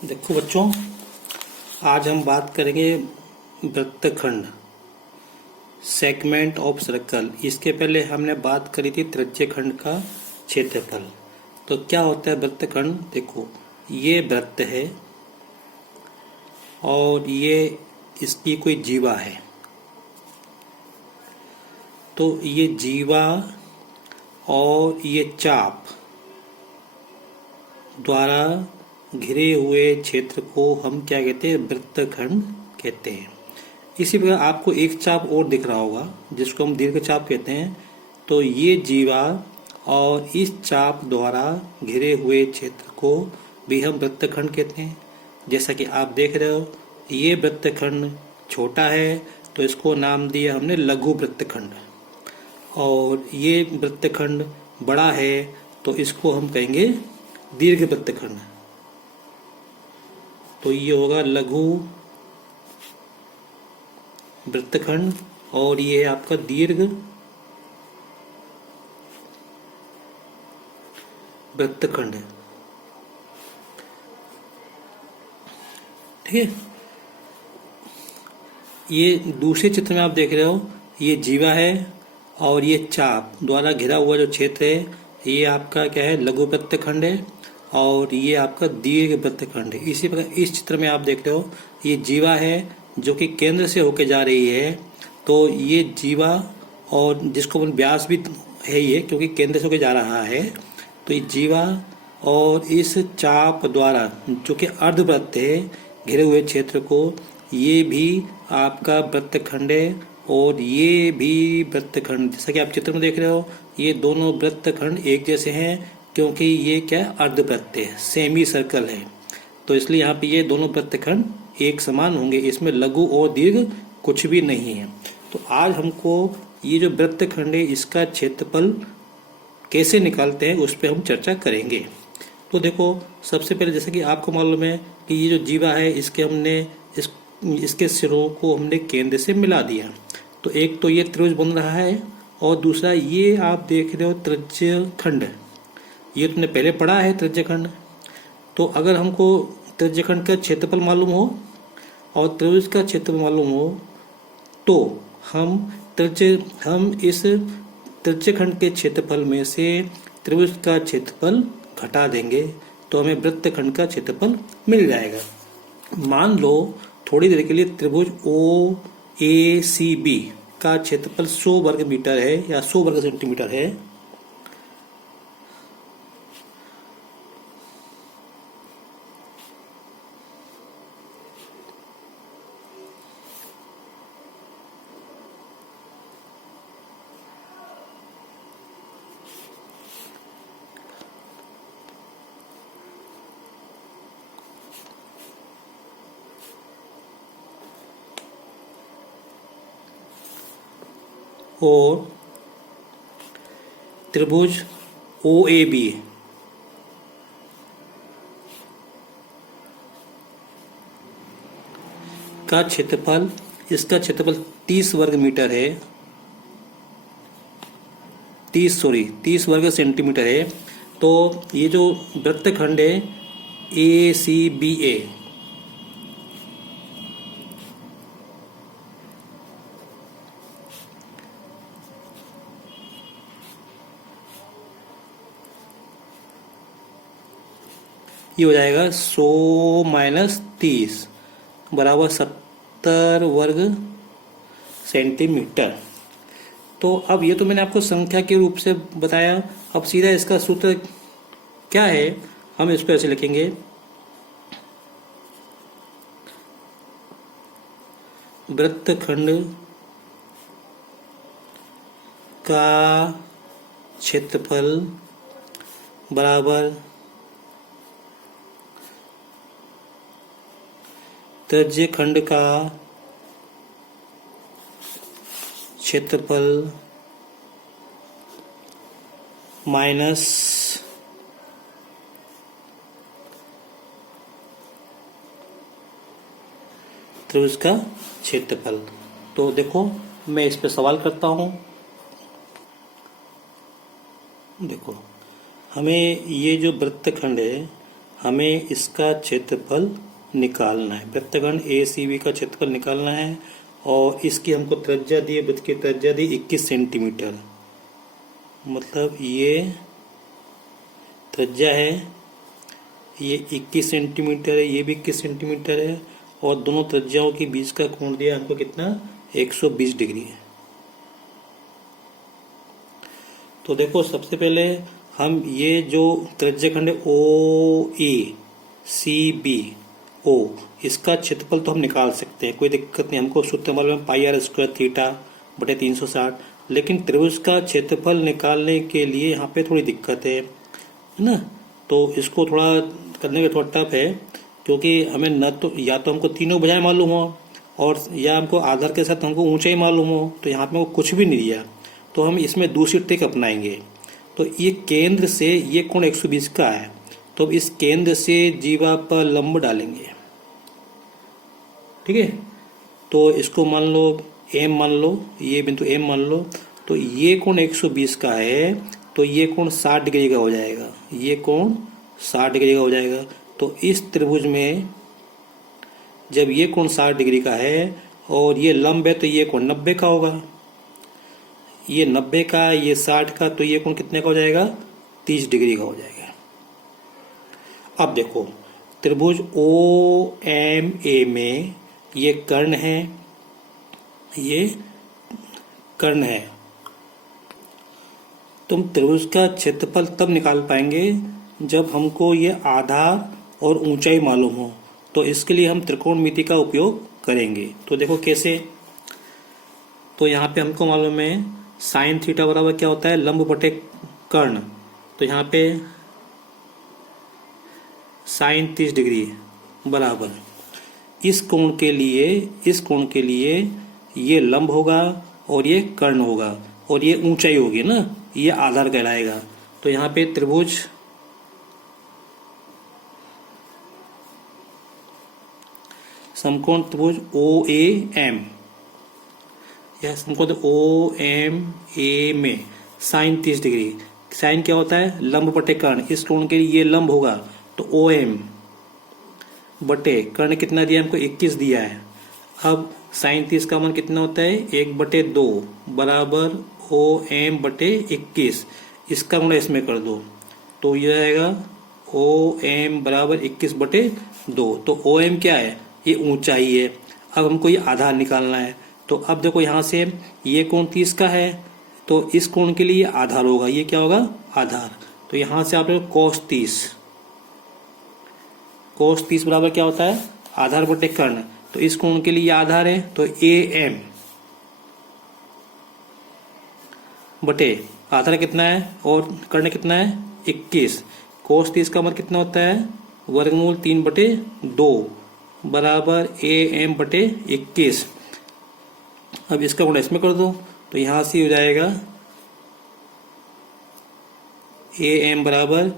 देखो बच्चों, आज हम बात करेंगे वृत्तखंड, सेगमेंट ऑफ सर्कल। इसके पहले हमने बात करी थी त्रिज्यखंड का क्षेत्रफल। तो क्या होता है वृत्तखंड? देखो, ये वृत्त है और ये इसकी कोई जीवा है। तो ये जीवा और ये चाप द्वारा घिरे हुए क्षेत्र को हम क्या कहते हैं? वृत्तखंड कहते हैं। इसी प्रकार आपको एक चाप और दिख रहा होगा जिसको हम दीर्घ चाप कहते हैं। तो ये जीवा और इस चाप द्वारा घिरे हुए क्षेत्र को भी हम वृत्तखंड कहते हैं। जैसा कि आप देख रहे हो, ये वृत्तखंड छोटा है तो इसको नाम दिया हमने लघु वृत्तखंड, और ये वृत्तखंड बड़ा है तो इसको हम कहेंगे दीर्घ वृत्तखंड। तो ये होगा लघु वृत्तखंड और ये है आपका दीर्घ वृत्तखंड। ठीक है। ये दूसरे चित्र में आप देख रहे हो, ये जीवा है और ये चाप द्वारा घिरा हुआ जो क्षेत्र है ये आपका क्या है? लघु वृत्तखंड है, और ये आपका दीर्घ वृत्तखंड है। इसी प्रकार इस चित्र में आप देख रहे हो, ये जीवा है जो कि केंद्र से होकर जा रही है। तो ये जीवा, और जिसको अपन व्यास भी है ये, क्योंकि केंद्र से होकर जा रहा है। तो ये जीवा और इस चाप द्वारा जो कि अर्धवृत्त है घिरे हुए क्षेत्र को, ये भी आपका वृत्तखंड है और ये भी वृत्तखंड। जैसा कि आप चित्र में देख रहे हो, ये दोनों वृत्तखंड एक जैसे हैं क्योंकि ये क्या है? अर्धवृत्त है, सेमी सर्कल है। तो इसलिए यहाँ पे ये दोनों वृत्तखंड एक समान होंगे, इसमें लघु और दीर्घ कुछ भी नहीं है। तो आज हमको ये जो वृत्तखंड है इसका क्षेत्रफल कैसे निकालते हैं उस पर हम चर्चा करेंगे। तो देखो, सबसे पहले जैसे कि आपको मालूम है कि ये जो जीवा है इसके हमने इसके सिरों को हमने केंद्र से मिला दिया। तो एक तो ये त्रिभुज बन रहा है, और दूसरा ये आप देख रहे हो त्रिज्यखंड। ये तुमने पहले पढ़ा है त्रिज्यखंड। तो अगर हमको त्रिज्यखंड का क्षेत्रफल मालूम हो और त्रिभुज का क्षेत्रफल मालूम हो, तो हम इस त्रिज्यखंड के क्षेत्रफल में से त्रिभुज का क्षेत्रफल घटा देंगे तो हमें वृत्तखंड का क्षेत्रफल मिल जाएगा। मान लो थोड़ी देर के लिए त्रिभुज OACB का क्षेत्रफल 100 वर्ग मीटर है या 100 वर्ग सेंटीमीटर है। और त्रिभुज OAB का क्षेत्रफल, इसका क्षेत्रफल 30 वर्ग मीटर है, 30 वर्ग सेंटीमीटर है। तो ये जो वृत्तखंड है ACBA, ये हो जाएगा 100 माइनस 30 बराबर 70 वर्ग सेंटीमीटर। तो अब ये तो मैंने आपको संख्या के रूप से बताया। अब सीधा इसका सूत्र क्या है, हम इसको ऐसे लिखेंगे, वृत्तखंड का क्षेत्रफल बराबर त्रिज्यखंड का क्षेत्रफल माइनस त्रिभुज का क्षेत्रफल। तो देखो, मैं इस पे सवाल करता हूं। देखो, हमें ये जो वृत्तखंड है हमें इसका क्षेत्रफल निकालना है, वृत्तखंड ACB का क्षेत्रफल निकालना है। और इसकी हमको त्रिज्या दी है, वृत्त की त्रिज्या दी 21 सेंटीमीटर, मतलब ये त्रिज्या है, ये 21 सेंटीमीटर है, ये भी 21 सेंटीमीटर है, और दोनों त्रिज्याओं के बीच का कोण दिया हमको कितना, 120 डिग्री है। तो देखो सबसे पहले हम ये जो त्रिज्यखंड OACBO इसका क्षेत्रफल तो हम निकाल सकते हैं, कोई दिक्कत नहीं, हमको सूत्र मालूम है πr² थीटा बटे 360। लेकिन त्रिभुज का क्षेत्रफल निकालने के लिए यहाँ पे थोड़ी दिक्कत है ना, तो इसको थोड़ा करने में थोड़ा टफ है, क्योंकि हमें न तो या तो हमको तीनों भुजाएं मालूम हो, और या हमको आधार के साथ हमको ऊंचाई मालूम हो। तो यहाँ पे कुछ भी नहीं दिया, तो हम इसमें दूसरी ट्रिक अपनाएंगे। तो ये केंद्र से ये कोण 120 का है, तो अब इस केंद्र से जीवा पर लंब डालेंगे, ठीक है। तो इसको मान लो M मान लो, ये बिंदु M मान लो, तो ये कोण 120 का है, तो ये कोण 60 डिग्री का हो जाएगा, ये कोण 60 डिग्री का हो जाएगा। तो इस त्रिभुज में जब ये कोण 60 डिग्री का है और ये लंब है, तो ये कोण 90 का होगा, ये 90 का, ये 60 का, तो ये कोण कितने का हो जाएगा, 30 डिग्री का हो जाएगा। अब देखो त्रिभुज OMA में ये कर्ण है, ये कर्ण है, तो हम त्रिभुज का क्षेत्रफल तब निकाल पाएंगे जब हमको ये आधार और ऊंचाई मालूम हो। तो इसके लिए हम त्रिकोणमिति का उपयोग करेंगे। तो देखो कैसे, तो यहाँ पे हमको मालूम है साइन थीटा बराबर क्या होता है, लंब बटे कर्ण। तो यहाँ पे साइन 30 डिग्री बराबर इस कोण के लिए ये लंब होगा और ये कर्ण होगा और ये ऊंचाई होगी ना, ये आधार कहलाएगा। तो यहाँ पे त्रिभुज समकोण त्रिभुज OAM या समकोण OMA में साइन 30 डिग्री, साइन क्या होता है, लंब बटे कर्ण, इस कोण के लिए ये लंब होगा, तो OM बटे कर्ण कितना दिया हमको, 21 दिया है। अब साइन 30 का मान कितना होता है, 1/2 बराबर OM बटे 21, इसका गुणा इसमें कर दो, तो यह आएगा OM बराबर 21/2। तो OM क्या है, ये ऊंचाई है। अब हमको ये आधार निकालना है। तो अब देखो यहाँ से ये कोण 30 का है, तो इस कोण के लिए आधार होगा, ये क्या होगा, आधार। तो यहाँ से आप लोग cos 30 बराबर क्या होता है, आधार बटे कर्ण। तो इस कोण के लिए आधार है, तो AM बटे आधार कितना है और कर्ण कितना है, 21। cos 30 का मतलब कितना होता है, वर्गमूल 3/2 बराबर AM बटे 21। अब इसका गुणा इसमें कर दो, तो यहां से हो जाएगा AM बराबर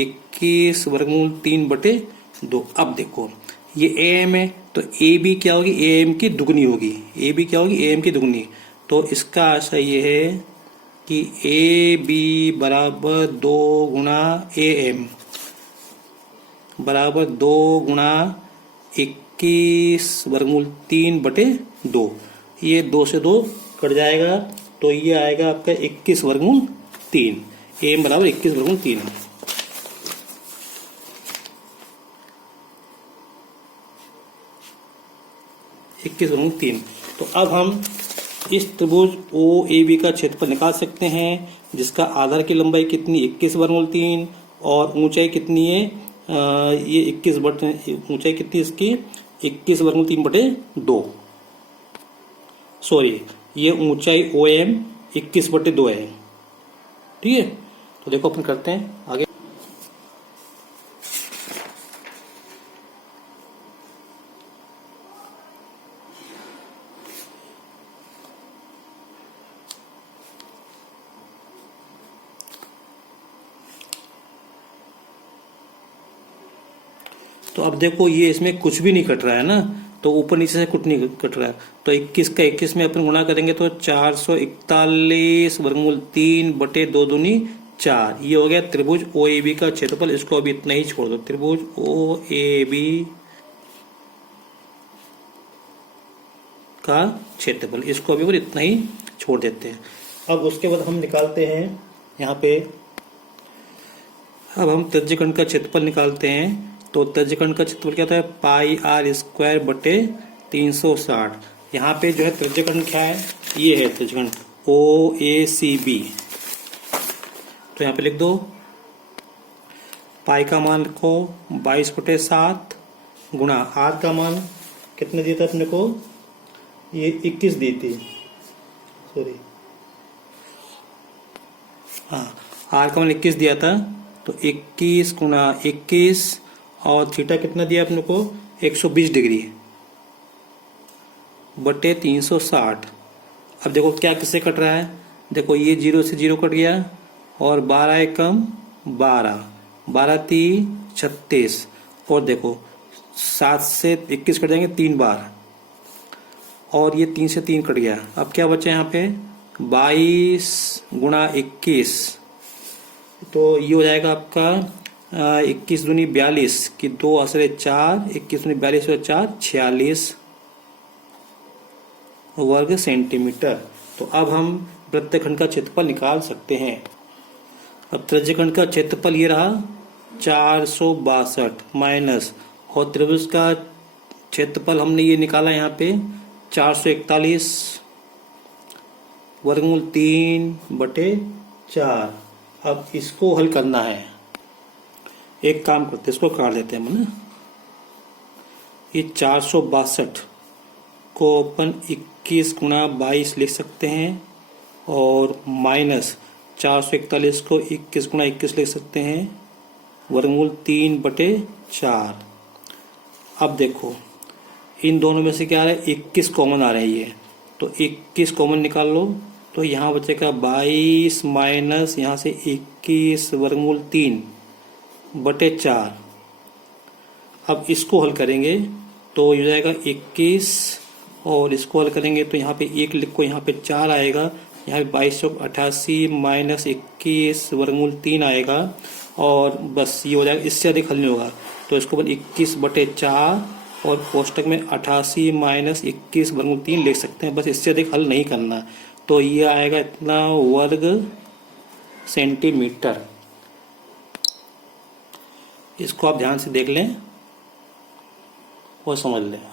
21 वर्गमूल 3/2। अब देखो ये AM है, तो AB क्या होगी, AM की दुगनी होगी, AB क्या होगी, AM की दुगनी। तो इसका आशय ये है कि AB बराबर 2 गुणा AM बराबर 2 गुणा 21 वर्गमूल 3/2। ये 2 से 2 कट जाएगा, तो ये आएगा आपका 21 वर्गमूल 3। AM बराबर 21 वर्गमूल 3 है। तो अब हम इस त्रिभुज OAB का क्षेत्रफल निकाल सकते हैं, जिसका आधार की लंबाई कितनी, 21 वर्गमूल 3, और ऊंचाई कितनी है, ये 21 बटे ऊंचाई कितनी इसकी, 21 वर्गमूल 3/2। सॉरी, ये ऊंचाई OM 21/2 है, ठीक है। तो देखो अपन करते हैं आगे। तो अब देखो ये इसमें कुछ भी नहीं कट रहा है ना, तो ऊपर नीचे से कुछ नहीं कट रहा है। तो 21 का 21 में अपन गुणा करेंगे तो 441 वर्गमूल 3/2 दूनी 4। ये हो गया त्रिभुज ओ ए बी का क्षेत्रफल। इसको अभी इतना ही छोड़ दो, त्रिभुज ओ ए बी का क्षेत्रफल, इसको अभी इतना ही छोड़ देते हैं। अब उसके बाद हम निकालते हैं यहाँ पे, अब हम त्रिज्यखंड का क्षेत्रफल निकालते हैं। तो त्रिज्यखंड का क्षेत्रफल क्या होता है, पाई आर स्क्वायर बटे 360। यहाँ पे जो है त्रिज्यखंड क्या है, ये है त्रिज्यखंड ओ ए सी बी। तो यहाँ पे लिख दो, पाई का मान लिखो 22/7 गुणा आर का मान कितने दिया था अपने को, ये 21 दी थी, सॉरी हाँ, आर का मान 21 दिया था। तो 21 गुणा 21 और थीटा कितना दिया अपने को, 120 डिग्री बटे 360। अब देखो क्या किससे कट रहा है, देखो ये 0 से 0 कट गया और 12 एकम 12, 12 3 36, और देखो 7 से 21 कट जाएंगे 3 बार, और ये 3 से 3 कट गया। अब क्या बचा यहाँ पे, 22 गुणा 21, तो ये हो जाएगा आपका 21 दूनी 42 की 2 असरे 4, 21 दूनी 42 और 4 46 वर्ग सेंटीमीटर। तो अब हम वृत्तखंड का क्षेत्रफल निकाल सकते हैं। अब त्रिज्यखंड का क्षेत्रफल ये रहा 462 माइनस, और त्रिभुज का क्षेत्रफल हमने ये निकाला यहाँ पे 441 वर्गमूल 3/4। अब इसको हल करना है, एक काम करते हैं, इसको काट देते हैं ना। ये 462 को अपन 21 गुणा 22 लिख सकते हैं, और माइनस 441 को 21 गुणा 21 लिख सकते हैं, वर्गमूल 3/4। अब देखो इन दोनों में से क्या आ रहा है, 21 कॉमन आ रही है, तो 21 कॉमन निकाल लो। तो यहाँ बचेगा 22 माइनस यहाँ से 21 वर्गमूल 3/4। अब इसको हल करेंगे तो ये हो जाएगा 21, और इसको हल करेंगे तो यहाँ पे 1 लिखो, यहाँ पे 4 आएगा, यहाँ पे 2288 माइनस 21 वर्गमूल 3 आएगा, और बस ये हो जाएगा, इससे अधिक हल नहीं होगा। तो इसको अपन 21/4 और कोष्टक में 88 माइनस 21 वर्गमूल 3 लिख सकते हैं, बस इससे अधिक हल नहीं करना। तो ये आएगा इतना वर्ग सेंटीमीटर। इसको आप ध्यान से देख लें और समझ लें।